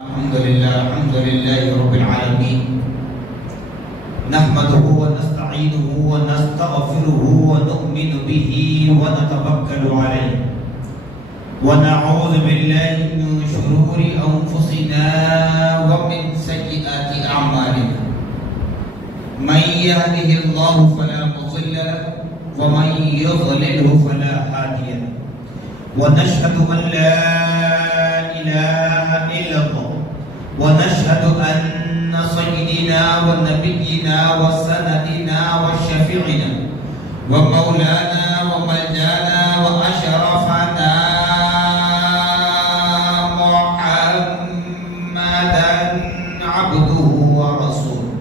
الحمد لله رب العالمين نحمده ونستعينه ونستغفره ونؤمن به ونتوكل عليه ونعوذ بالله من شرور أنفسنا ومن سيئات أعمالنا من يهده الله فلا مضل له ومن يضلله فلا هادي له ونشهد أن لا إله إلا الله ونشهد أن سيدنا ونبينا وسندنا وشفيعنا ومولانا وملجانا وأشرفنا محمدا عبده ورسوله.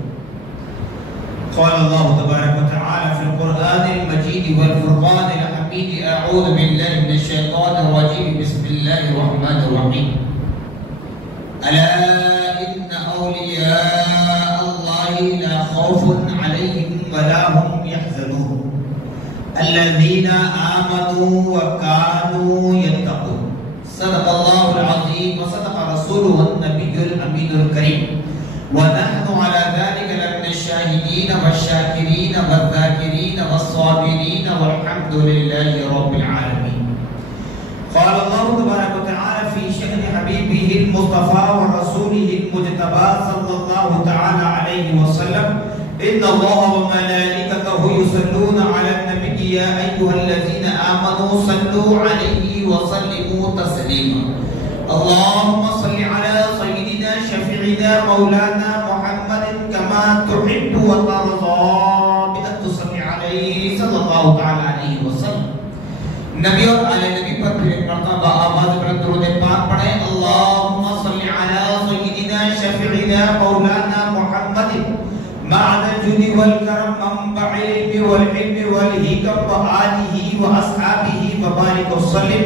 قال الله تبارك وتعالى في القرآن المجيد والفرقان الحميد: أعوذ بالله من الشيطان الرجيم، بسم الله الرحمن الرحيم. ألا إن أولياء الله لا خوف عليهم ولا هم يحزنون الذين آمنوا وكانوا يتقون. صدق الله العظيم وصدق رسوله النبي الأمين الكريم، ونحن على ذلك لمن الشاهدين والشاكرين والذاكرين والصابرين والحمد لله رب العالمين. قال الله تبارك وتعالى في شأن حبيبه المصطفى ورسوله المجتبى صلى الله تعالى عليه وسلم: إن الله وملائكته يصلون على النبي يا أيها الذين آمنوا صلوا عليه وسلموا تسليما. اللهم صل على سيدنا شفيعنا مولانا محمد كما تحب وترضى بأن تصلي عليه صلى الله تعالى عليه وسلم. نبی اور آل نبی پر پھر ایک مرتبہ آواز پر درود پاک پڑھیں: اللہم صلی علی سیدنا شفیعنا مولانا محمد معد الجود والکرم منبع العلم والحلم والحکم وآلہ واصحابہ وبارک وسلم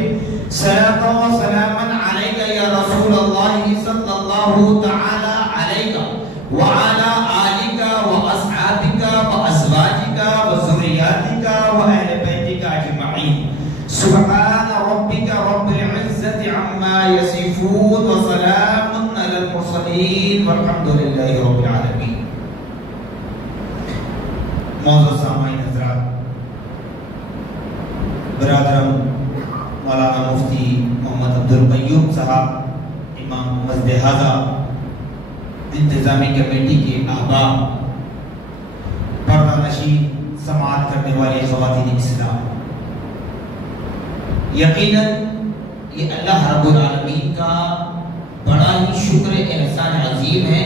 صلاۃ و سلاما علیک یا رسول اللہ صلی اللہ تعالی علیک وعلی آلک واصحابک وازواجک وذریاتک واہل بیتک اجمعین. سبحان ربك رب العزة عما يصفون وسلام على المرسلين والحمد لله رب العالمين. معزز سامعین حضرات، برادرم مولانا مفتی محمد عبدالقیوم صاحب، امام مسجد ہذا، انتظامی کمیٹی کے احباب، پردہ نشین سماعت کرنے والے خواتین اسلام، یقیناً یہ اللہ رب العالمین کا بڑا ہی شکر احسان عظیم ہے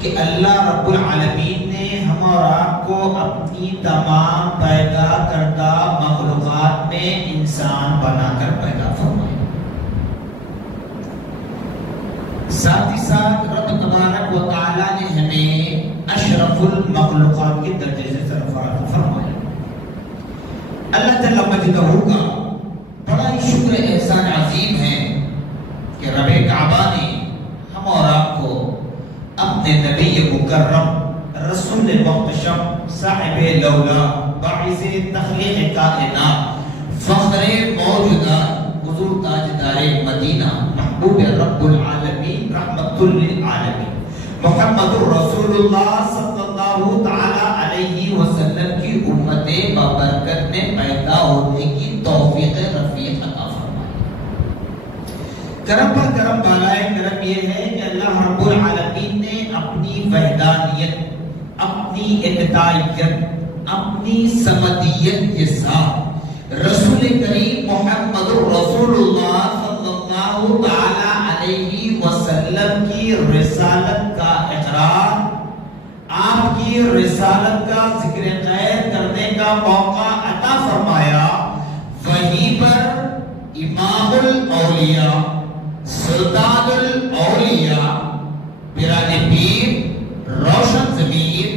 کہ اللہ رب العالمین نے ہم اور آپ کو اپنی تمام پیدا کردہ مخلوقات میں انسان بنا کر پیدا فرمایا. ساتھ ہی ساتھ رب تبارک و تعالی نے ہمیں اشرف المخلوقات کے درجے سے سرفراز فرمایا. اللہ جل مجدہ کا بڑا ہی شکر احسان عظیم ہے کہ رب کعبہ نے ہم اور آپ کو اپنے نبی مکرم رسول محتشم صاحب لولا باعث تخلیق کائنات فخر موجودات حضور تاجدار مدینہ محبوب رب العالمین رحمت للعالمین محمد رسول اللہ صلی اللہ تعالی علیہ وسلم کی امت ببرکت میں پیدا ہونے کی توفیق رفیق عطا فرمائے. کرم پر کرم بالائے کرم یہ ہے کہ اللہ رب العالمین نے اپنی وحدانیت، اپنی اقتدائیت، اپنی سمدیت کے ساتھ رسول کریم محمد رسول اللہ صلی اللہ تعالی علیہ وسلم کی رسالت کا اقرار، آپ کی رسالت کا ذکر خیر کرنے کا موقع عطا فرمایا. وہیں پر امام الاولیاء، سلطان الاولیاء، پیران پیر، روشن ضمیر،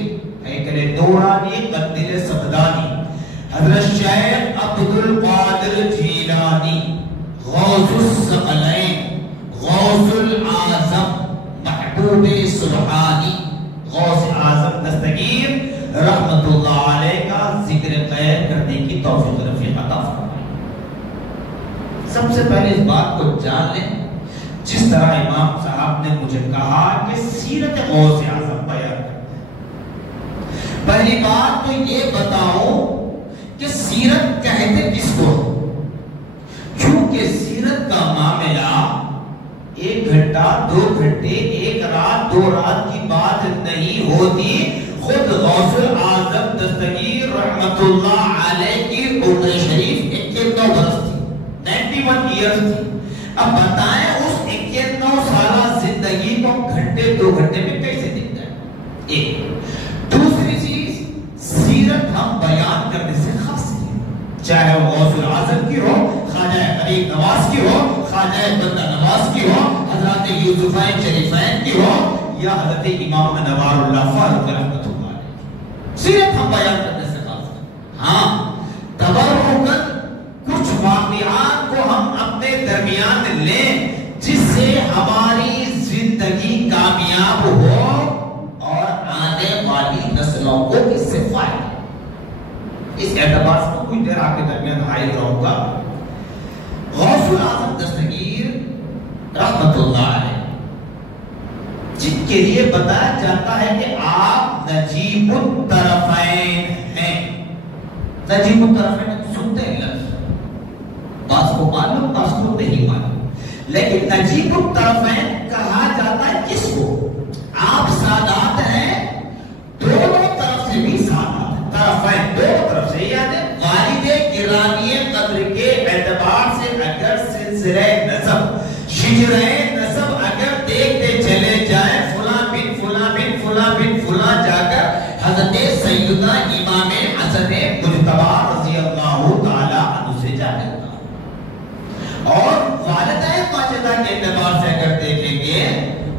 ہیکل نورانی قدر صفدانی، حضرت شیخ عبدالقادر جیلانی، غوث الثقلین، غوث العظم، محبوب سبحانی، غوث اعظم دستگیر رحمت اللہ علیہ کا ذکر خیر کرنے کی توفیق رفیق عطا فرمائے. سب سے پہلے اس بات کو جان لیں جس طرح امام صاحب نے مجھے کہا کہ سیرت غوث اعظم بیان کرنا، پہلی بات تو یہ بتاؤ کہ سیرت کہتے کس کو؟ کیونکہ سیرت کا معاملہ 1 گھنٹہ 2 گھنٹے 1 رات 2 رات کی بات نہیں ہوتی۔ خود غوث اعظم دستگیر رحمت اللہ علیہ کی عمر شریف 91 برس تھی، 91 ایئرز تھی۔ اب بتائیں اس 91 سالہ زندگی کو گھنٹے 2 گھنٹے میں کیسے دیکھتا ہے؟ ایک دوسری چیز، سیرت ہم بیان کرنے سے خاص ہے، چاہے وہ غوث اعظم کی ہو، خواجہ غریب نواز کی ہو، خواجہ بندہ نواز کی ہو، حضرت یوسفین شریفین کی ہو، یا حضرت امام انوار اللہ فاروق رحمۃ اللہ علیہ، سیرت ہم بیان کرنے سے خاص ہے۔ ہاں تبرکاً کچھ واقعات کو ہم اپنے درمیان لیں جس سے ہماری زندگی کامیاب ہو اور آنے والی نسلوں کو اس سے فائدہ۔ اس اعتبار سے کچھ دیر آپ کے درمیان حاضر رہوں گا۔ غوث اعظم دستگیر رحمت اللہ علیہ، جن کے لیے بتایا جاتا ہے کہ آپ نجیب الطرفین ہیں۔ نجیب الطرفین سنتے ہیں لفظ، بعض کو معلوم بعض کو نہیں معلوم، لیکن نجیب الطرفین کہا جاتا ہے کس کو؟ آپ سادات ہیں، دونوں طرف سے بھی سادات ہیں، طرفین دونوں طرف سے، یعنی والد گرامی قدر کے اعتبار سے اگر سلسلہ نسب شجرہ نسب اگر دیکھتے چلے جائیں، فلاں بن فلاں بن فلاں بن فلاں جا کر حضرت سیدنا امام حسن مجتبی رضی اللہ تعالی عنہ سے جا کرتا، اور والدین ماجدہ کے اعتبار سے اگر دیکھیں گے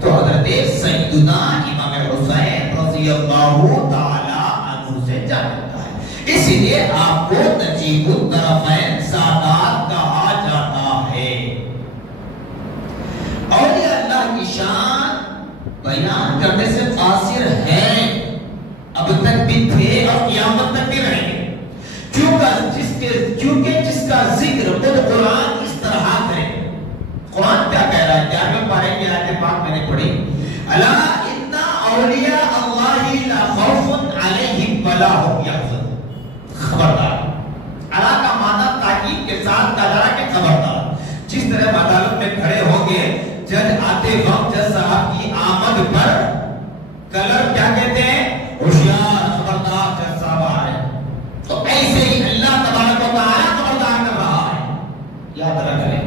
تو حضرت سیدنا امام حسین رضی اللہ تعالی عنہ سے جا کرتا ہے۔ اس لیے آپ کو نجیب الطرفین سادات کہا جاتا ہے۔ اولیاء اللہ کی شان بیان کرنے سے قاصر ہے، اب تک بھی تھے اور قیامت تک بھی رہیں گے، کیونکہ جس کا ذکر خود قرآن اس طرح کرے۔ قرآن کیا کہہ رہا ہے؟ 11ویں پارے کی آیت پاک میں نے پڑھی، الا ان اولیاء اللہ لا خوف علیہم ولا هم یحزنون۔ خبردار، الا کا معنی تاکید کے ساتھ کہا جا رہا ہے کہ خبردار۔ جس طرح عدالت میں کھڑے ہوں گے، جج آتے وقت جج صاحب کی آمد پر کلر کیا کہتے ہیں؟ ہوشیار، خبردار، جج صاحب آ رہے ہیں، تو ایسے ہی اللہ تبارک و تعالی خبردار کر رہا ہے۔ یاد رکھیں،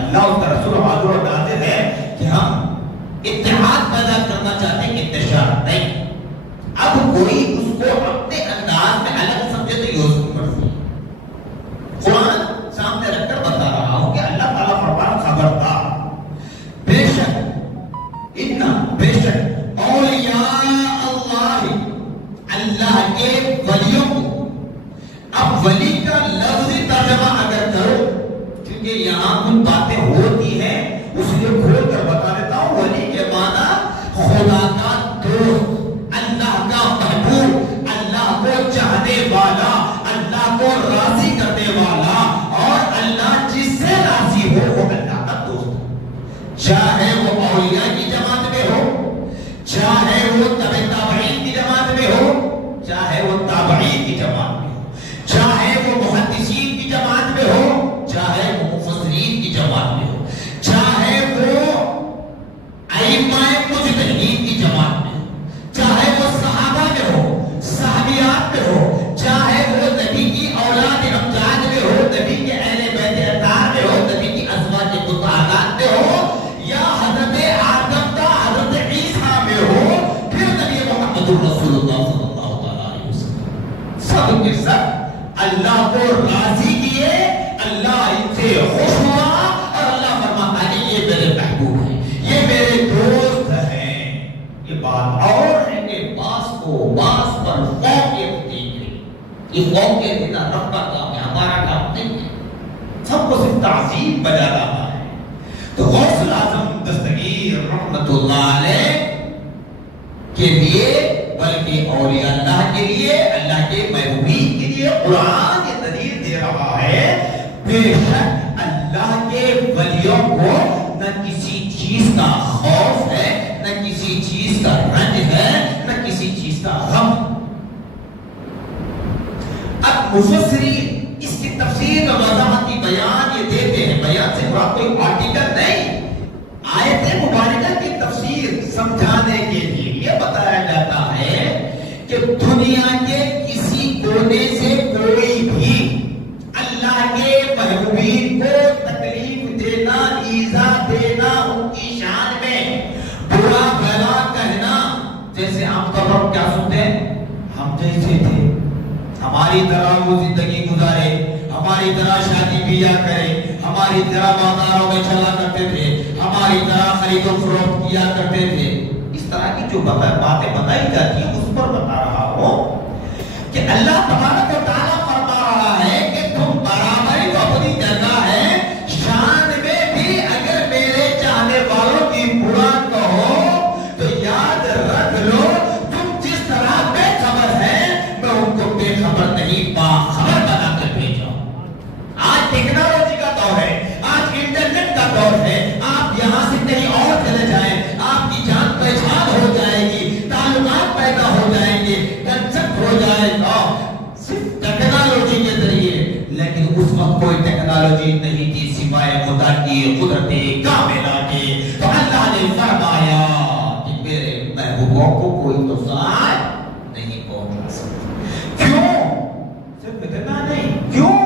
اللہ اس کا رسول حاضر و ناظر ہے کہ ہم اتحاد پیدا کرنا چاہتے ہیں، انتشار نہیں۔ اب کوئی اس کو اپنے انداز میں الگ سمجھے تو یہ اس کی مرضی ہے۔ قرآن سامنے رکھ کر بتا رہا ہوں کہ اللہ تعالیٰ فرمان خبردار، بے شک بے شک اولیاء اللہ، اللہ کے ولیوں کو۔ اب ولی کا لفظی ترجمہ اگر کرو، کیونکہ یہاں کچھ باتیں ہوتی ہیں اس لیے کھول کر بتا دیتا ہوں، ولی کے معنی خدا کا دوست، اللہ کا محبوب، اللہ کو چاہنے والا، اللہ کو راضی کرنے والا، اور اللہ جس سے راضی ہو وہ اللہ کا دوست، چاہے وہ اولیاء کی جماعت میں ہو، چاہے وہ تابعین کی جماعت میں ہو، چاہے وہ تابعین کی جماعت میں ہو، چاہے وہ محدثین کی جماعت میں ہو، چاہے وہ مفسرین کی جماعت میں ہو، چاہے وہ ائمہ مجتہدین کی جماعت میں ہو، چاہے وہ صحابہ میں ہو، صحابیات میں ہو، چاہے وہ نبی کی اولاد امجاد میں ہو، نبی کے اہل بیت اطہار میں ہو، نبی کی ازواج مطہرات میں ہو، یا حضرت آدم تا حضرت عیسیٰ میں ہو، پھر نبی محمد رسول اللہ صلی اللہ علیہ وسلم، سب کے سب اللہ کو راضی کیے، اللہ ان سے خوش ہوا، اور اللہ فرماتا ہے یہ میرے محبوب ہیں، یہ میرے دوست ہیں۔ یہ بات اور ہے کہ باس کو باس پر فوقیت دی گئی، یہ فوقیت دینا رب کا کام ہے، ہمارا کام نہیں ہے، سب کو صرف تعظیم بجا رہا ہے۔ تو غوث اعظم دستگیر رحمت اللہ علیہ کے لیے، بلکہ اولیاء اللہ کے لیے، اللہ کے محبوبین کے لیے قرآن یہ دلیل دے رہا ہے، بے شک اللہ کے ولیوں کو نہ کسی چیز مفسرین اس کی تفسیر اور وضاحت کی بیان یہ دیتے ہیں. بیان سے مراد کوئی آرٹیکل نہیں، آیت مبارکہ کی تفسیر سمجھانے کے لیے یہ بتایا جاتا ہے کہ دنیا کے کسی کونے سے کوئی بھی اللہ کے محبوبین کو تکلیف دینا، ایذا دینا، ان کی شان میں برا بھلا کہنا. جیسے عام طور پر کیا سنتے ہیں، ہم جیسے تھے، ہماری طرح وہ زندگی گزارے، ہماری طرح شادی بیاہ کرے، ہماری طرح بازاروں میں چلا کرتے تھے، ہماری طرح خرید و فروخت کیا کرتے تھے. اس طرح کی جو باتیں بتائی جاتی ہیں اس پر بتا رہا ہوں کہ اللہ تبارک و تعالیٰ فرما رہا ہے کہ تم برابری تو اپنی جگہ ہے، شان میں بھی اگر میرے چاہنے والوں کی برا کہو تو یاد رکھ لو تم جس طرح بے خبر ہے میں ان کو بے خبر نہیں باخبر بنا کر بھیجا. آج ٹیکنالوجی کا دور ہے، آج انٹرنیٹ کا دور ہے. آپ یہاں سے کہیں اور چلے جائیں، آپ کی جان پہچان ہو جائے گی، تعلقات پیدا ہو جائیں گے، کنسپٹ ہو جائے گا صرف ٹیکنالوجی کے ذریعے. لیکن اس وقت کوئی ٹیکنالوجی نہیں تھی سوائے خدا کی قدرت کاملہ کے. تو اللہ نے فرمایا کہ میرے محبوبوں کو کوئی نقصان نہیں پہنچا سکتا. کیوں؟ صرف اتنا نہیں، کیوں؟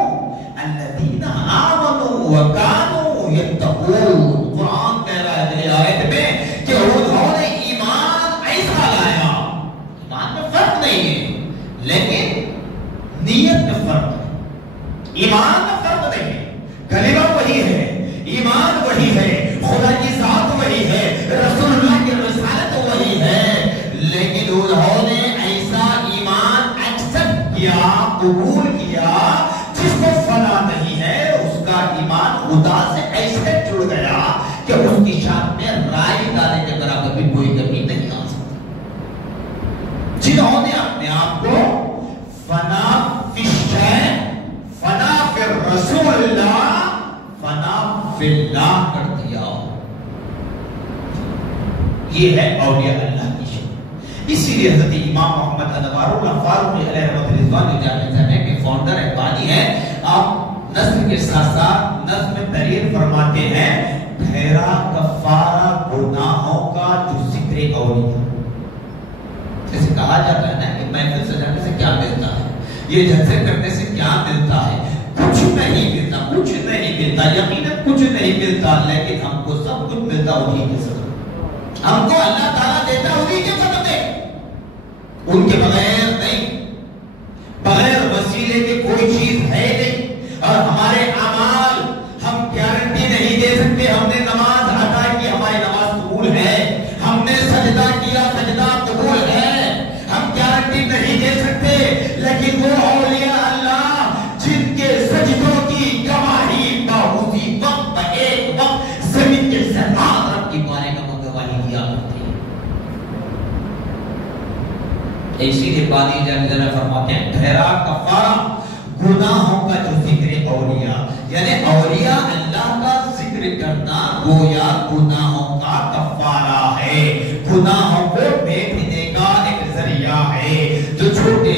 الذین آمنوا وکانوا یتقون. قرآن کہہ رہا ہے میری آیت میں کہ انہوں نے ایمان ایسا لایا. ایمان میں فرق نہیں ہے لیکن نیت میں فرق ہے. ایمان میں فرق نہیں ہے، کلمہ وہی ہے، ایمان وہی ہے، خدا کی ذات وہی ہے، رسول اللہ کی رسالت وہی ہے، لیکن انہوں نے ایسا ایمان ایکسپٹ کیا، قبول کیا جس کو فنا نہیں ہے. اس کا ایمان خدا سے ایسے جڑ گیا کہ اس کی شان میں رائے ڈالنے کے برابر بھی کوئی کمی نہیں آ سکتی. جنہوں نے اپنے آپ کو فنا فی الشیء، فنا فی رسول اللہ، فنا فی اللہ کر دیا، یہ ہے اولیاء اللہ کی شان. اسی لیے حضرت امام محمد انوار اللہ فاروق علیہ رضوان جامع کے فاؤنڈر اقبالی ہیں. آپ نظم کے ساتھ ساتھ نظم تحریر فرماتے ہیں، ٹھہرا کفارہ گناہوں کا جو ذکر اولیاء. جیسے کہا جاتا ہے نا کہ محفل سجانے سے کیا ملتا ہے، یہ جلسے کرنے سے کیا ملتا ہے. کچھ نہیں ملتا، کچھ نہیں ملتا، یقیناً کچھ نہیں ملتا، لیکن ہم کو سب کچھ ملتا انہی کے صدقے. ہم کو اللہ تعالیٰ دیتا انہی کے صدقے، ان کے بغیر نہیں. بغیر وسیلے کے کوئی چیز ہے نہیں. اور ہمارے اعمال ہم گارنٹی نہیں دے سکتے. ہم نے نماز ادا کی، ہماری نماز قبول ہے. ہم نے سجدہ کیا، سجدہ قبول ہے. ہم گارنٹی نہیں دے سکتے. لیکن وہ اولیاء اللہ جن کے سجدوں کی گواہی باوسی وقت ایک وقت زمین کے سرحد رب کی بارے میں گواہی دیا کرتے ہیں. اسی لیے بانی جانے فرماتے ہیں ٹھہرا کفارہ گناہوں کا جو ذکر اولیاء، یعنی اولیاء اللہ کا ذکر کرنا گویا گناہوں کا کفارہ ہے، گناہوں کو مٹانے کا ایک ذریعہ ہے. جو چھوٹے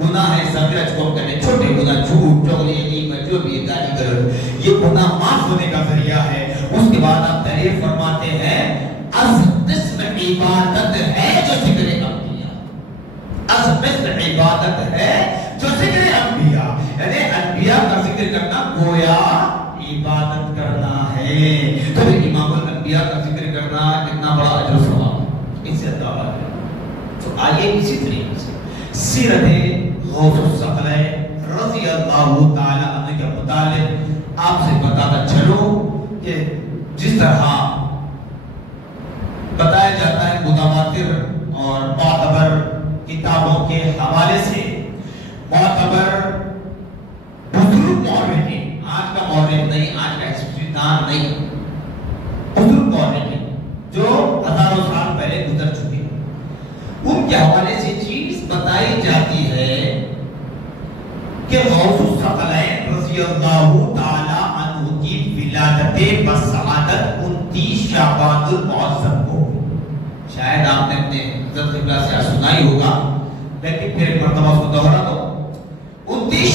گناہ ہے صغیرہ چھوڑ کرنے، چھوٹے گناہ جھوٹ چغلی غیبت جو بھی گالی گلوچ، یہ گناہ معاف ہونے کا ذریعہ ہے. اس کے بعد آپ تحریر فرماتے ہیں از قسم عبادت ہے جو ذکر انبیاء، از قسم عبادت ہے جو ذکر انبیاء، یعنی انبیاء کا ذکر کرنا گویا عبادت کرنا ہے. تو امام الانبیاء کا ذکر کرنا کتنا بڑا اجر و ثواب، اس سے دعویٰ ہے. تو آئیے اسی طریقے سے سیرت غوث الثقلین رضی اللہ تعالی عنہ کے متعلق آپ سے بتاتا چلو کہ جس طرح بتایا جاتا ہے متواتر اور معتبر کتابوں کے حوالے سے، معتبر بزرگ مورخین، آج کا مورخ نہیں، آج کا ہسٹریدان نہیں، بزرگ مورخین جو ہزاروں سال پہلے گزر چکے، ان کے حوالے سے چیز بتائی جاتی ہے کہ غوث الثقلین رضی اللہ تعالی عنہ کی ولادت بسعادت 29 شعبان المعظم کو. شاید آپ نے اپنے حضرت قبلہ سے سنا ہی ہوگا، لیکن پھر ایک مرتبہ اس کو دوہرا دو. 29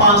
5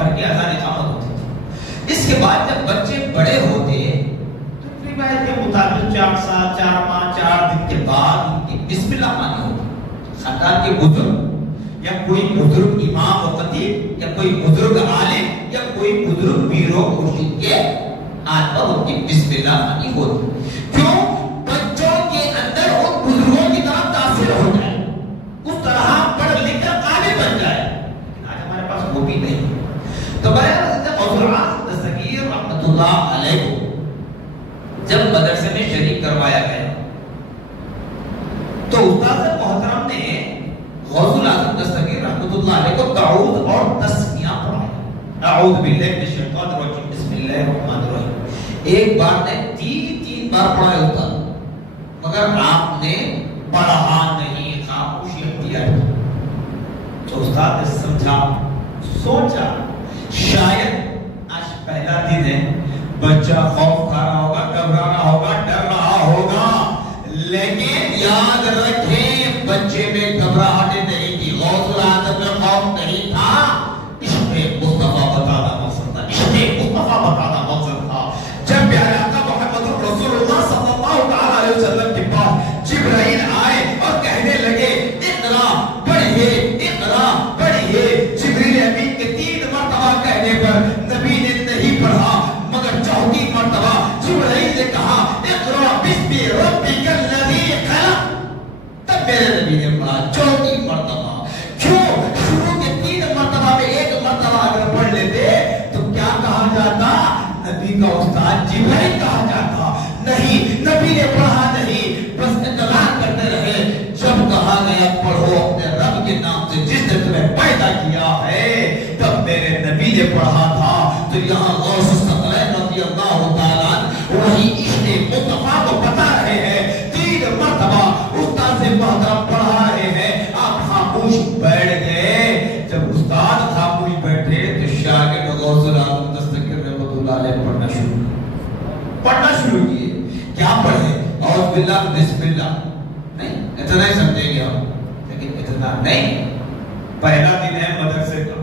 کر کے اذان اقامت ہوتی تھی. اس کے بعد جب بچے بڑے ہوتے تو روایت کے مطابق 4 سال 4 ماہ 4 دن کے بعد ان کی بسم اللہ مانی ہوتی. خاندان کے بزرگ یا کوئی بزرگ امام و خطیب یا کوئی بزرگ عالم یا کوئی بزرگ پیر و مرشد کے آج پر ان کی بسم اللہ مانی ہوتی. کیوں؟ بچوں کے اندر ان بزرگوں کی طرف تاثر ہو جائے, اس طرح پڑھ لکھ کر قابل بن جائے. لیکن آج ہمارے پاس وہ بھی نہیں. تو دستگیر رحمت اللہ علیہ کو جب مدرسے میں شریک کروایا گیا تو استاد محترم نے غوث الاعظم دستگیر رحمت اللہ علیہ کو تعوذ اور تسمیہ پڑھایا. اعوذ باللہ من الشیطان الرجیم بسم اللہ الرحمن الرحیم. ایک بار نے 3 بار پڑھایا ہوتا, مگر آپ نے پڑھا نہیں, خاموشی اختیار کی. تو استاد نے سمجھا, سوچا شاید آج پہلا دن ہے, بچہ خوف کھا رہا ہوگا, گھبرا رہا ہوگا, ڈر رہا ہوگا, لیکن یاد رکھیں بچے میں گھبراہٹ نہیں تھی, غوث الاعظم میں خوف نہیں تھا. عشق مصطفیٰ بتانا مقصد تھا, عشق مصطفیٰ بتانا مقصد تھا. جب پیارے آقا محمد رسول اللہ صلی اللہ علیہ وسلم کے پاس جبرائیل آئے اور کہنے لگے اقرا پڑھیے, اقرا پڑھیے. جبریل امین کے 3 مرتبہ کہنے پر نبی نے نہیں پڑھا, مگر 4تھی مرتبہ جبرائیل نے کہا اقرا بسم ربک الذی خلق. تب میرے نبی نے پڑھا 4تھی مرتبہ. کیوں؟ شروع کے 3 مرتبہ میں 1 مرتبہ اگر پڑھ لیتے تو کیا کہا جاتا؟ نبی کا استاد جبرائیل کہا جاتا. نہیں, نبی نے پڑھا نہیں, بس اطلاع کرتے رہے. جب کہا گیا پڑھو اپنے رب کے نام سے جس نے تمہیں پیدا کیا ہے, تب میرے نبی نے پڑھا تھا. تو یہاں غوث الثقلین رضی اللہ تعالیٰ وہی عشق مصطفیٰ کو بتا رہے ہیں. 3 مرتبہ استاد سے محترم پڑھا رہے ہیں, آپ خاموش بیٹھ گئے. جب استاد خاموش بیٹھے تو شاگرد غوث الاعظم دستگیر رحمت اللہ علیہ پڑھنا شروع کیے. کیا پڑھے؟ اعوذ باللہ بسم اللہ. نہیں, اتنا ہی سمجھیں گے ہم, لیکن اتنا نہیں. پہلا دن ہے مدرسے کا,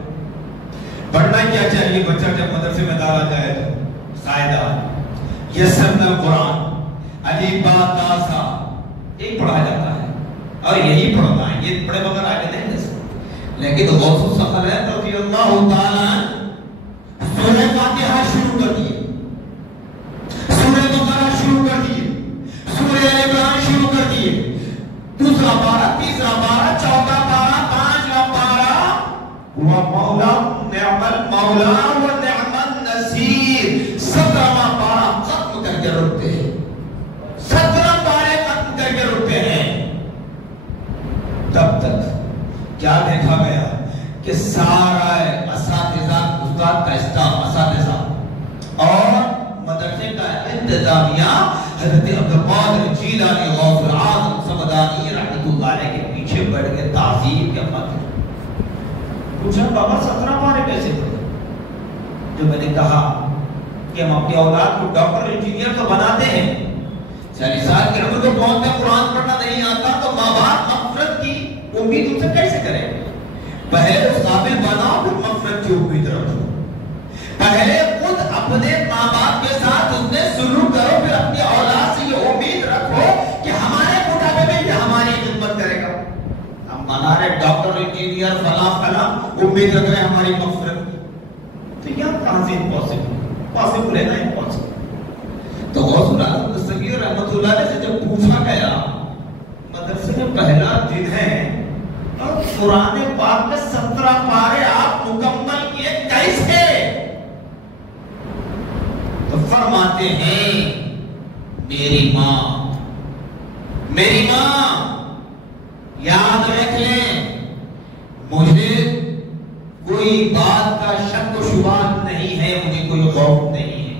پڑھنا کیا چاہیے بچہ جب مدرسے میں ڈالا جائے تو قاعدہ یسرنا القرآن الف با تا سا ایک پڑھا جاتا ہے اور یہی پڑھنا ہے, یہ پڑھے بغیر آگے نہیں جا سکتے. لیکن غوث الثقلین رضی اللہ تعالیٰ سورہ فاتحہ شروع کر دیے, سورہ بقرہ شروع کر دیے, سورہ آل عمران شروع کر دیے. 2 پارہ, 3 پارہ, 4 پارہ, 5 پارہ. وہ مولا نعم المولا و نعم النصیر. 17واں پارہ ختم کر کے رکھتے ہیں, 17 پارے ختم کر کے رکھتے ہیں. تب تک کیا دیکھا گیا کہ سارا اساتذہ, استاد کا اسٹاف, اساتذہ اور مدرسے کا انتظامیہ حضرت عبدالقادر جیلانی غوث الاعظم صمدانی رحمت اللہ علیہ کے پیچھے بیٹھ کے تعظیم کے خاطر. پوچھا بابا 17 پارے کیسے پڑھے؟ جو میں نے کہا کہ ہم اپنی اولاد کو ڈاکٹر انجینئر تو بناتے ہیں, 40 سال کی عمر کو پہنچتے قرآن پڑھنا نہیں آتا تو ماں باپ مغفرت کی امید ان سے کیسے کریں؟ پہلے اس قابل بناؤ پھر مغفرت کی امید رکھو. پہلے خود اپنے ماں باپ کے ساتھ اس نے سلوک کرو, پھر اپنی اولاد سے یہ امید رکھو کہ ہمارے مطابق میں یہ ہماری خدمت کرے گا. ہم بنا رہے ڈاکٹر انجینئر فلاں فلاں, امید رکھ رہے ہماری مغفرت کی, تو یہ کہاں سے پاسبل ہے نا, امپاسبل. تو غوث الاعظم دستگیر رحمت اللہ علیہ سے جب پوچھا گیا مدرسے میں پہلا دن ہے اور قرآن پاک میں 17 پارے آپ مکمل کیے کیسے؟ تو فرماتے ہیں میری ماں, میری ماں, یاد رکھ لیں مجھے کوئی بات کا شک و شبہ نہیں ہے, مجھے کوئی خوف نہیں ہے,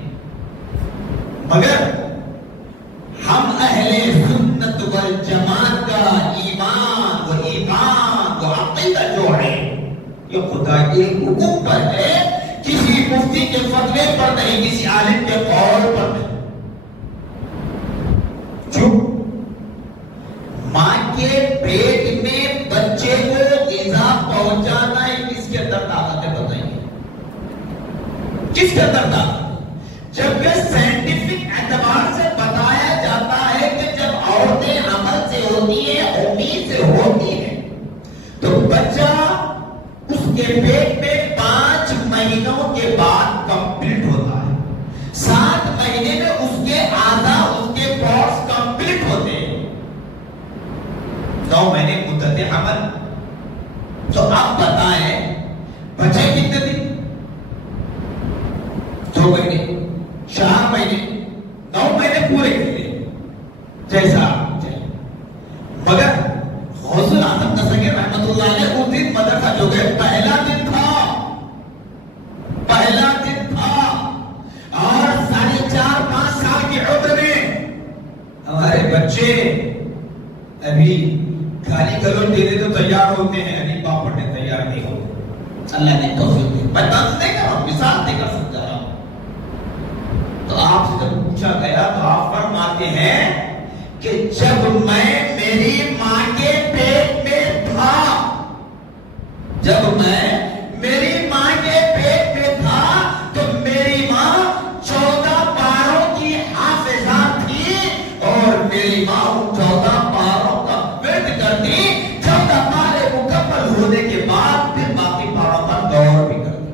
مگر ہم اہل سنت والجماعت کا ایمان و ایمان و عقیدہ جو ہے یہ خدا کے حکم پر ہے, کسی مفتی کے فتوے پر نہیں, کسی عالم کے قول پر نہیں. جو ماں کے پیٹ میں بچے کو غذا پہنچانا ہے, کس کے اندر طاقت ہے بتائیے؟ کس کے اندر طاقت؟ جبکہ سائنٹیفک اعتبار سے بتایا جاتا ہے کہ جب عورتیں عمل سے ہوتی ہیں، امید سے ہوتی ہیں، تو بچہ اس کے پیٹ میں 5 مہینوں کے بعد کمپلیٹ ہوتا ہے. 7 مہینے میں اس کے اعضاء، اس کے پارٹس کمپلیٹ ہوتے ہیں. 9 مہینے مدت حمل. تو آپ بتائیں بچے کتنے دن؟ 2 مہینے، 4 مہینے، 9 مہینے پورے کرتے جیسا چاہیے. مگر غوث الاعظم دستگیر رحمت اللہ علیہ اس دن مدرسہ جو گئے پہلا دن تھا اور 4.5-5 سال کی عمر میں ہمارے بچے ابھی گالی گلوچ دینے تو تیار ہوتے ہیں، ابھی باپ پڑھنے تیار نہیں ہوتے. اللہ نے توفیق دی. میں طرز نہیں کر رہا ہوں، مثال نہیں کر سکتا رہا. تو آپ سے جب پوچھا گیا تو آپ فرماتے ہیں کہ جب میں میری ماں کے پیٹ میں تھا، جب میں میری ماں کے پیٹ میں تھا تو میری ماں 14 پاروں کی حافظہ تھی اور میری ماں 14 پاروں کا ورد کرتی. 14 پارے مکمل ہونے کے بعد پھر باقی پاروں پر دور بھی کرتی.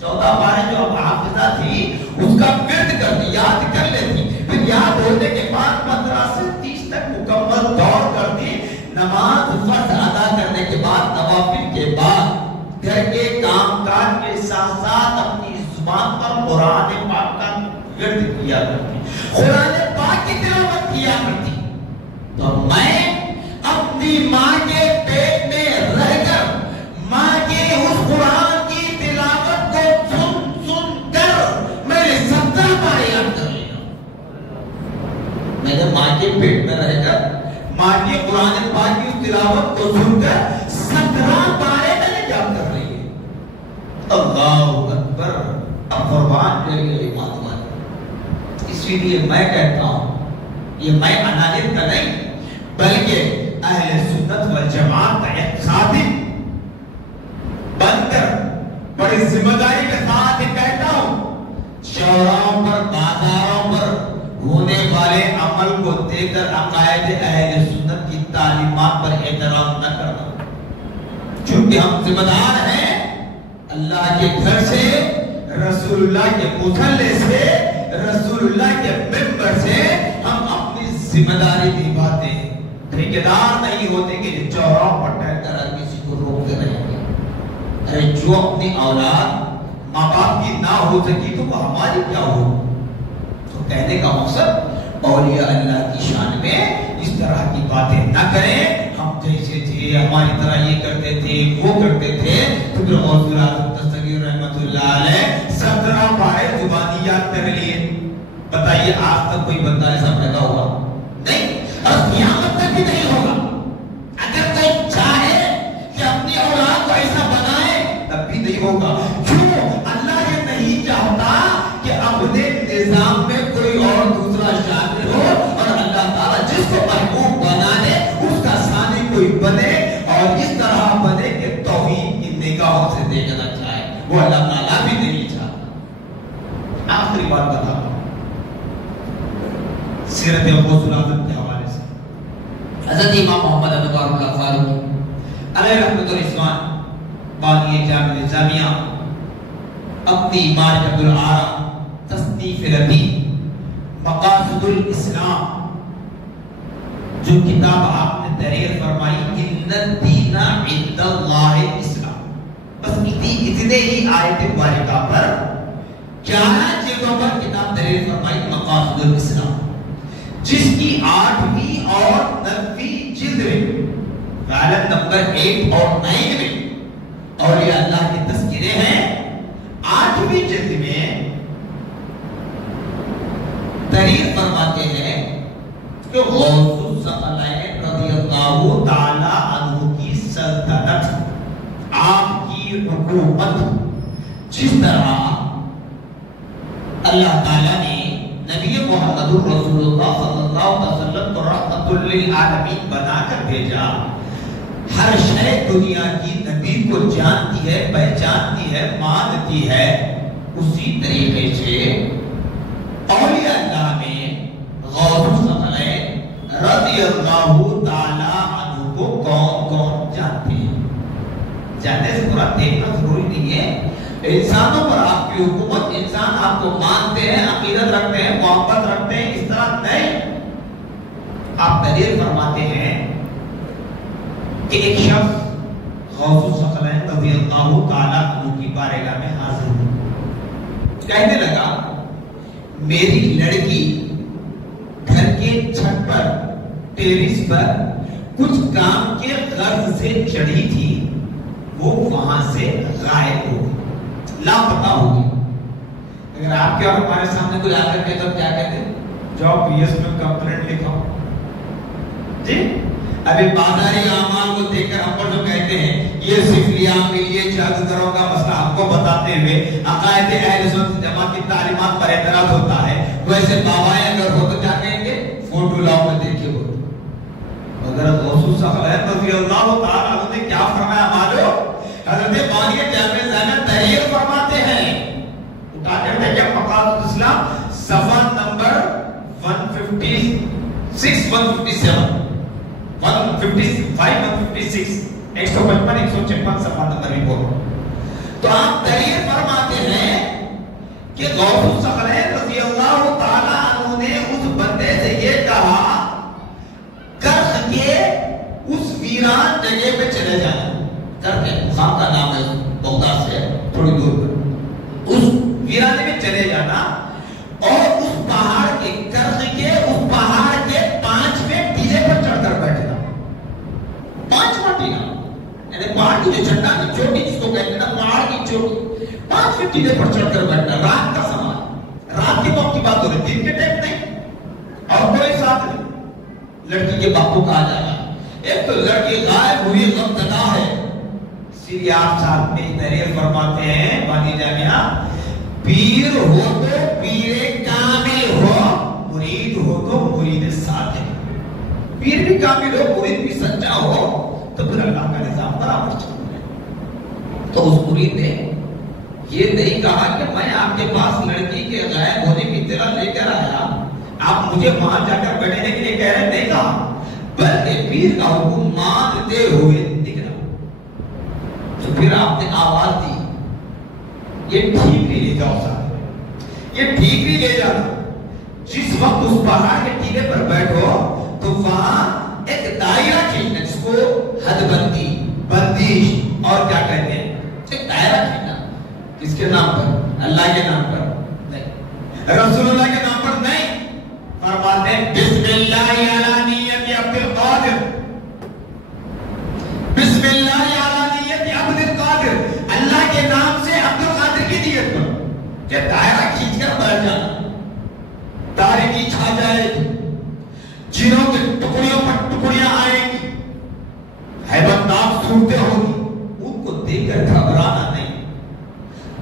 14 پارے جو اب حافظہ تھی اس کا ورد کرتی، یاد کر لیتی. پھر یاد ہونے کے بعد 15 سے 30 تک مکمل دور کرتی. نماز فرض ادا کرنے کے بعد، نوافل کے بعد گھر کے کام کاج کے ساتھ ساتھ اپنی زبان پر قرآن پاک کا ورد کیا کرتی، قرآن پاک کی تلاوت کیا کرتی. تو میں اپنی ماں کے پیٹ میں رہ کر ماں کے اس قرآن کی تلاوت کو سن سن کر میں نے 17 پارے یاد کر لیا. میں نے ماں کے پیٹ میں رہ کر ماں کے قرآن پاک کی تلاوت کو سن کر 17 پارے میں نے یاد کر لی. اللہ اکبر. اب قربان میری معلومات. اسی لیے میں کہتا ہوں، یہ میں انانیت کا نہیں بلکہ اہل سنت والجماعت کا ایک خادم بن کر بڑی ذمہ داری کے ساتھ کہتا ہوں، چوراہوں پر، بازاروں پر ہونے والے عمل کو دیکھ کر عقائد اہل سنت کی تعلیمات پر اعتراض نہ کرنا. چونکہ ہم ذمہ دار ہیں اللہ کے گھر سے، رسول اللہ کے مصلی سے، رسول اللہ کے منبر سے ہم اپنی ذمہ داری نبھاتے ہیں. ٹھیکیدار نہیں ہوتے کہ چوراہوں پر ٹہل کر کسی کو روکتے رہیں گے. ارے جو اپنی اولاد ماں باپ کی نہ ہو سکی تو وہ ہماری کیا ہو. تو کہنے کا مقصد اولیاء اللہ کی شان میں اس طرح کی باتیں نہ کریں. ہم جیسے تھے، ہماری طرح یہ کرتے تھے، وہ کرتے تھے. تو پھر غوث الاعظم دستگیر رحمت اللہ علیہ 17 پارے زبانی یاد کر لیے. بتائیے آج تک کوئی بندہ ایسا پیدا ہوا نہیں اور قیامت تک بھی نہیں ہوگا. اگر کوئی چاہے کہ اپنی اولاد کو ایسا بنائے تب بھی نہیں ہوگا. کیوں؟ اللہ یہ نہیں چاہتا کہ اپنے نظام میں کوئی اور دوسرا شامل ہو، اور اللہ تعالیٰ جس کو محبوب بنا دے اس کا ثانی کوئی بنے اور اس طرح بنے کہ توحید کی نگاہوں سے دیکھنا چاہے. وہ اللہ تعالیٰ بھی نہیں چاہتا. آخری بات بتا رہا ہوں سیرت غوث الاعظم کے حوالے سے. حضرت امام محمد انوار اللہ فاروقی علیہ رحمۃ الرضوان بانی جامع نظامیہ اپنی معرفت الآراء تصنیف ربی مقاصد الاسلام جو کتاب آپ نے تحریر فرمائی، ان الدین عند اللہ الاسلام، بس اتنے ہی آیت مبارکہ پر 11 جلدوں پر کتاب تحریر فرمائی مقاصد الاسلام، جس کی 8ویں اور 9ویں جلد میں غالب نمبر 8 اور 9 میں اولیاء اللہ کے تذکرے ہیں. 8ویں جلد میں تحریر فرماتے ہیں کہ غوث الثقلین رضی اللہ تعالی عنہ کی سلطنت، آپ کی حکومت، جس طرح اللہ تعالیٰ نے نبی محمد رسول اللہ صلی اللہ علیہ وسلم کو رحمت للعالمین بنا کر بھیجا. ہر شے دنیا کی نبی کو جانتی ہے، پہچانتی ہے، مانتی ہے. اسی طریقے سے اولیاء اللہ میں غوث الثقلین رضی اللہ تعالی عنہ کو کون کون جانتے ہیں؟ جاننے سے پورا دیکھنا ضروری نہیں ہے۔ انسانوں پر آپ کی حکومت، انسان آپ کو مانتے ہیں، عقیدت رکھتے ہیں، محبت رکھتے ہیں، اس طرح نہیں۔ آپ دلیل فرماتے ہیں کہ ایک شخص غوث الثقلین رضی اللہ تعالی عنہ کی بارگاہ میں حاضر ہوا، کہنے لگا میری لڑکی گھر کے چھت پر ٹیرس پر کچھ کام کے غرض سے چڑھی تھی، وہ وہاں سے غائب ہو گئی، لاپتہ ہو گئی۔ اگر آپ کے اور ہمارے سامنے کوئی آ کر کے تو کیا کہتے ہیں؟ جاؤ پی ایس میں کمپلینٹ لکھاؤ جی۔ ابھی بازاری اعمال کو دیکھ کر ہم پر جو کہتے ہیں یہ صفلیات کے لیے جادوگروں کا مسئلہ ہم کو بتاتے ہوئے عقائد اہل سنت جماعت کی تعلیمات پر اعتراض ہوتا ہے، ویسے بابائیں اگر ہو تو کیا کہیں گے؟ فوٹو لاؤ میں دیکھے ہو۔ اگر غوث الثقلین رضی اللہ تعالیٰ عنہ نے کیا فرمایا معلوم؟ حضرت بانی جامع زینب تحریر فرماتے ہیں، اٹھا کر دیکھیں مقاصد الاسلام صفحہ نمبر 156 157 155 156 155 156 صفحہ نمبر رپورٹ۔ تو آپ تحریر فرماتے ہیں کہ غوث الثقلین رضی اللہ تعالی عنہ نے اس بندے سے یہ کہا کرخ کے اس ویران جگہ پہ چلے جانا، کرخ کے خام کا نام ہے بغداد سے تھوڑی دور پر، اس ویرانے میں چلے جانا اور اس پہاڑ کے کرخ کے اس پہاڑ کے 5ویں ٹیلے پر چڑھ کر بیٹھنا، 5واں ٹیلا یعنی پہاڑ کی جو چٹان کی چوٹی جس کو کہتے ہیں نا پہاڑ کی چوٹی، 5ویں ٹیلے پر چڑھ کر بیٹھنا، رات کا سما، رات کے وقت کی بات ہو رہی، دن کے ٹائم نہیں، اور کوئی ساتھ نہیں۔ لڑکی کے باپ کو کہا جا رہا ہے، ایک تو لڑکی غائب ہوئی غمزدہ ہے، اسی لیے آپ ساتھ میں تحریر فرماتے ہیں بانی جامعہ پیر ہو تو پیر کامل ہو، مرید ہو تو مرید صادق۔ پیر بھی کامل ہو، مرید بھی سچا ہو تو پھر اللہ کا نظام برابر چلتا ہے۔ تو اس مرید نے یہ نہیں کہا کہ میں آپ کے پاس لڑکی کے غائب ہونے کی اطلاع لے کر آیا، آپ مجھے وہاں جا کر بیٹھنے کے لیے کہہ رہے، نہیں کہا، بلکہ پیر کا حکم مانتے ہوئے نکلا۔ تو پھر آپ نے آواز دی یہ ٹھیک نہیں لے جاؤ صاحب، یہ ٹھیک نہیں لے جانا، جس وقت اس پہاڑ کے ٹیلے پر بیٹھو تو وہاں ایک دائرہ کھینچنا جس کو حد بندی، بندش اور کیا کہتے ہیں، ایک دائرہ کھینچنا، کس کے نام پر؟ اللہ کے نام پر نہیں، رسول اللہ کے نام پر نہیں۔ فرماتے ہیں بسم اللہ علی نیت عبد القادر، بسم اللہ علی نیت عبد القادر، اللہ کے نام سے عبد القادر کی نیت پر کہ دائرہ کھینچ کر بیٹھ جانا، تاریکی چھا جائے گی، جنوں کے ٹکڑیوں پر ٹکڑیاں آئیں گی، ہیبتناک صورتیں ہوگی، ان کو دیکھ کر گھبرانا نہیں۔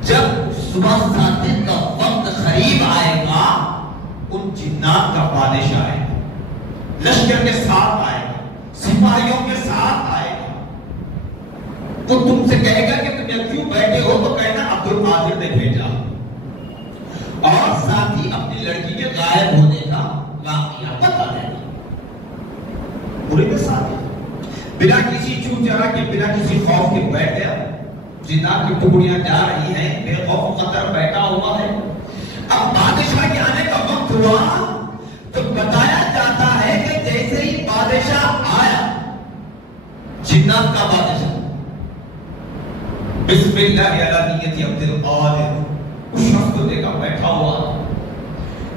جب صبح صادق کا وقت قریب آئے گا، ان جنات کا بادشاہ آئے گا، لشکر کے ساتھ آئے گا، سپاہیوں کے ساتھ آئے گا، وہ تم سے کہے گا کہ تم یہاں کیوں بیٹھے ہو، تو کہنا عبد القادر نے بھیجا، اور ساتھ ہی اپنی لڑکی کے غائب ہونے کا واقعہ بتا دینا۔ مرید ساتھ بنا کسی چوٹ چرا کے، بنا کسی خوف کے بیٹھ گیا، جنات کی ٹکڑیاں جا رہی ہیں، بے خوف خطر بیٹھا ہوا ہے۔ اب بادشاہ کے آنے کا وقت ہوا تو بتایا جاتا ہے کہ جیسے ہی بادشاہ آیا، جنات کا بادشاہ، بسم اللہ علی نیت عبد القادر، اس شخص کو دیکھا بیٹھا ہوا،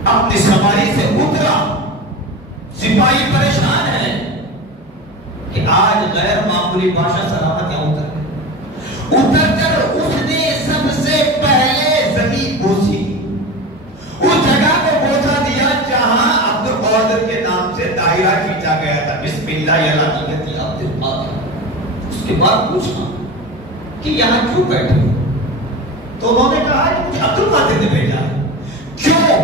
اپنی سواری سے اترا، سپاہی پریشان ہے کہ آج غیر معمولی بادشاہ سلامت یا اتر کر اس نے سب سے پہلے زمین بوسی، اس جگہ کو بوسا دیا جہاں عبد القادر کے نام سے دائرہ کھینچا گیا تھا، بسم اللہ علی نیت عبد القادر۔ اس کے بعد پوچھا کہ یہاں کیوں بیٹھے ہو؟ تو انہوں نے کہا کہ مجھے عبد القادر نے بھیجا ہے۔ کیوں؟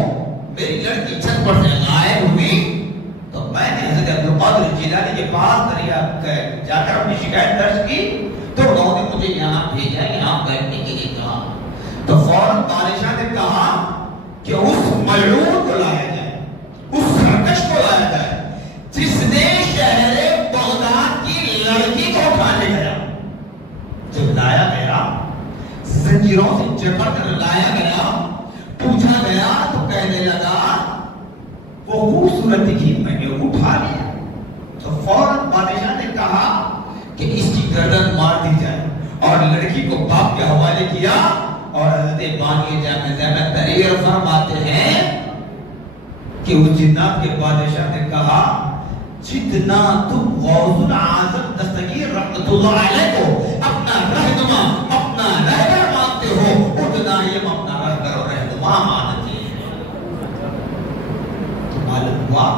میری لڑکی چھت پر سے غائب ہوئی تو میں نے حضرت عبد القادر جیلانی کے پاس جا کر اپنی شکایت درج کی، تو انہوں نے مجھے یہاں بھیجا، یہاں بیٹھنے کے لیے کہا۔ تو فوراً بادشاہ ملعون کو لایا جائے، اس سرکش کو لایا جائے جس نے شہر بغداد کی لڑکی کو اٹھانے گیا. جب لایا گیا زنجیروں سے جکڑ کر لایا گیا، پوچھا گیا تو کہنے لگا وہ خوبصورت تھی، میں نے اٹھا لیا. تو فوراً بادشاہ نے کہا کہ اس کی گردن مار دی جائے اور لڑکی کو باپ کے حوالے کیا. اور حضرت بانی جامع زینب تحریر فرماتے ہیں کہ اس جنات کے بادشاہ نے کہا جتنا تم غوث العظم دستگیر رحمت اللہ علیہ کو اپنا رہنما اپنا رہبر مانتے ہو، اتنا ہی ہم اپنا رہبر اور رہنما مانتے ہیں. تو معلوم ہوا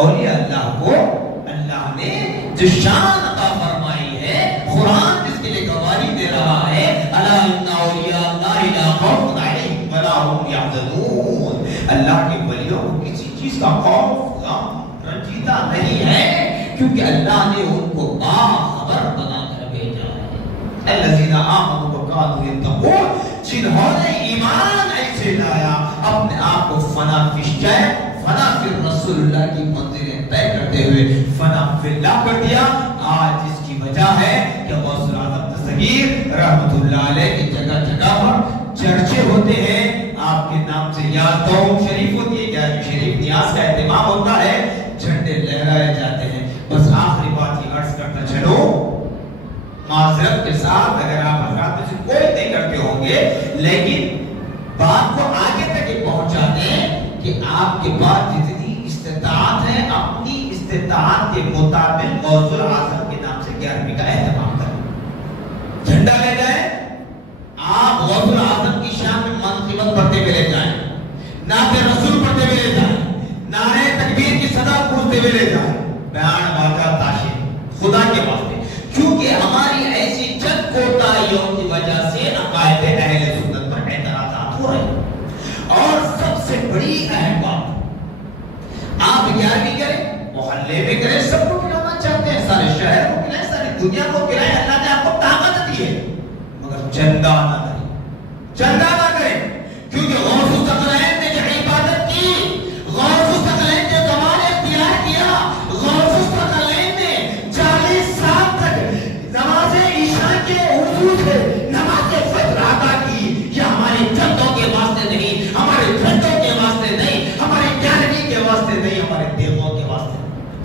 اولیاء اللہ کو اللہ نے جو شان عطا فرمائی ہے، قرآن جس کے لیے گواہی دے رہا ہے الا ان اولیاء اللہ لا خوف علیہم ولا هم يحزنون. اللہ کے ولیوں کو کسی چیز کا خوف غم رنجیدہ نہیں ہے، کیونکہ اللہ نے ان کو باخبر بنا کر بھیجا ہے. الذین آمنوا وکانوا یتقون، جنہوں نے ایمان ایسے لایا اپنے آپ کو فنا فی الشیء فنا فی رسول اللہ کی منزلیں طے کرتے ہوئے فنا فی اللہ کر دیا. آج اس کی وجہ ہے کہ غوث العظم دستگیر رحمت اللہ علیہ کی جگہ جگہ پر چرچے ہوتے ہیں، آپ کے نام سے یاد توم شریف ہوتی ہے، کیا شریف نیاز کا اہتمام ہوتا ہے، جھنڈے لہرائے جاتے ہیں. بس آخری بات یہ عرض کرتا چلو، معذرت کے ساتھ اگر آپ حضرات میں سے کوئی نہیں کرتے ہوں گے، لیکن بات کو آگے تک یہ پہنچاتے ہیں کہ آپ کے پاس جتنی استطاعت ہے اپنی استطاعت کے مطابق غوث العظم کے نام سے 11ویں کا اہتمام کریں. جھنڈا لے جائیں، آپ غوث العظم کی شان میں منقبت پڑھتے ہوئے لے جائیں، نعت رسول پڑھتے ہوئے لے جائیں، نعرہ تکبیر کی صدا پوچھتے ہوئے لے جائیں، بیان واقعہ تاشر خدا کے واسطے، کیونکہ ہماری ایسی چند کوتاہیوں کی وجہ سے عقائد اہل سنت پر اعتراضات ہو رہے ہیں. اور سب سے بڑی اہم بات، آپ 11ویں کریں، محلے میں کریں، سب کو کھلانا چاہتے ہیں، سارے شہر کو کھلائیں، ساری دنیا کو کھلائیں، اللہ نے آپ کو طاقت دی ہے، مگر چندہ نہ کریں، چندہ نہ کریں. کیونکہ غوث الثقلین نے جو عبادت کی، غوث الثقلین نے زمان اختیار کیا، غوث الثقلین نے 40 سال تک نماز عشاء کے وضو سے نماز فجر ادا کی. یہ ہمارے چندوں کے واسطے نہیں، ہمارے جھنڈوں کے واسطے نہیں، ہمارے 11ویں کے واسطے نہیں، ہمارے دیووں کے واسطے،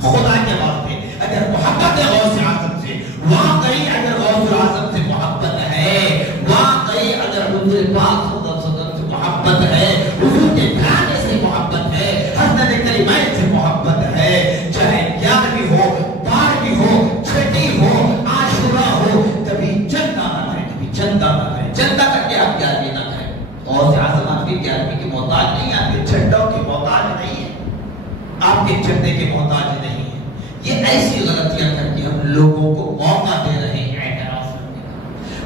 خدا کے واسطے. اگر محبت ہے غوث اعظم سے، واقعی اگر غوث اعظم سے محبت ہے، واقعی اگر حضور پاک صلی اللہ علیہ وسلم سے محبت ہے، حضور کے گھرانے سے محبت ہے، حضرت کریمین سے محبت ہے، چاہے 11ویں ہو، 12ویں ہو، 6ویں ہو، عاشورہ ہو، کبھی چندہ نہ کریں، کبھی چندہ نہ کریں. چندہ کر کے آپ 11ویں نہ کریں. غوث اعظم آپ کی 11ویں کی محتاج نہیں ہے، آپ کے جھنڈوں کی محتاج نہیں ہے، آپ کے چندے کے محتاج نہیں ہے. یہ ایسی غلطیاں کر کے ہم لوگوں کو موقع دے رہے ہیں اعتراض کرنے کا.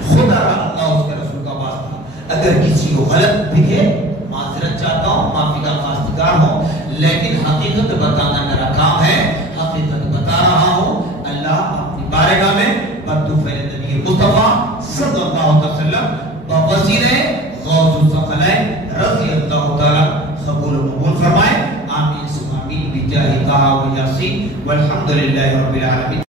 خدا را اللہ اس کے رسول کا واسطہ، اگر کسی کو غلط دکھے معذرت چاہتا ہوں، معافی کا خواستگار ہوں، لیکن حقیقت بتانا میرا کام ہے، حقیقت بتا رہا ہوں. اللہ اپنی بارگاہ میں بدو فیل نبی مصطفیٰ صلی اللہ علیہ وسلم بوسیلہ غوث الثقلین رضی اللہ تعالی قبول و مقبول فرمائے. آمین ثم آمین بجاہ طہ و یاسین والحمد للہ رب العالمین.